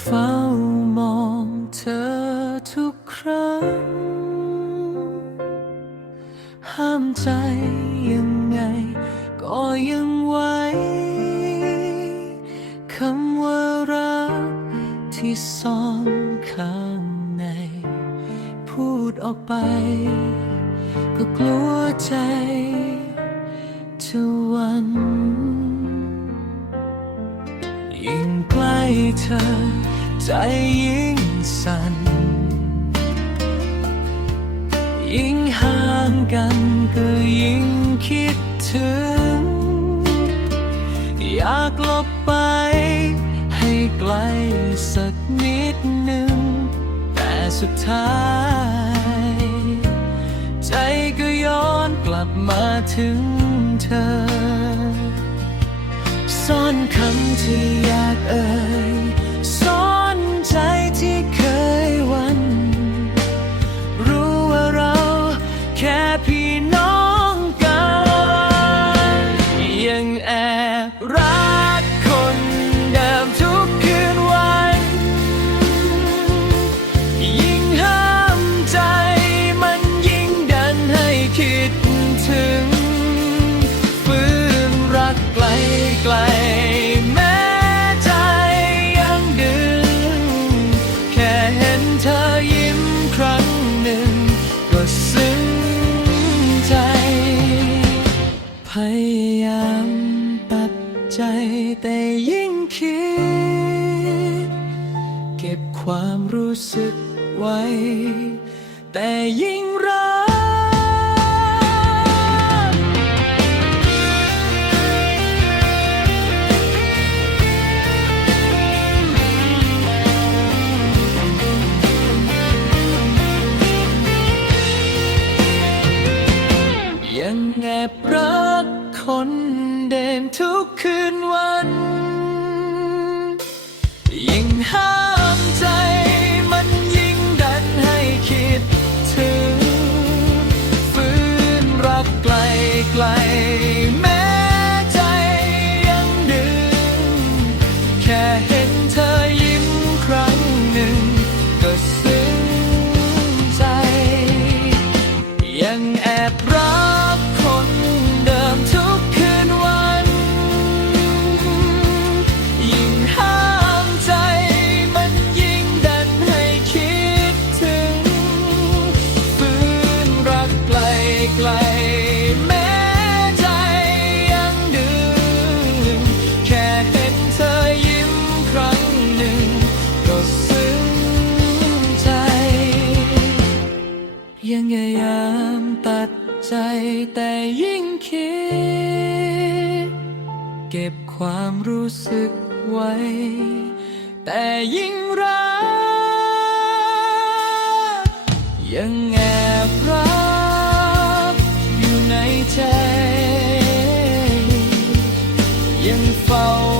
เฝ้ามองเธอทุกครั้ง ห้ามใจยังไงก็ยังไหวคำว่ารักที่ซ่อนข้างใน พูดออกไป ก็กลัวใจจะวัน ยิ่งใกล้เธอ ใจยิ่งสั่น ยิ่งห่างกันก็ยิ่งคิดถึง อยากหลบไป ให้ไกลสักนิดหนึ่ง แต่สุดท้าย ใจก็ย้อนกลับมาถึงเธอ ซ่อนคำที่อยากเอ่ย ความรู้สึกไว้ แต่ยิ่งรัก ยังแอบรักคนเดิมทุกคืนวัน ยิ่งหา ไกล แม้ใจยังดึงแค่เห็นเธอยิ้มครั้งหนึ่ง ก็ซึ้งใจ ยังพยายามตัดใจแต่ยิ่งคิด เก็บความรู้สึกไว้ แต่ยิ่งรักยังแอบรัก ในใจยังเฝ้า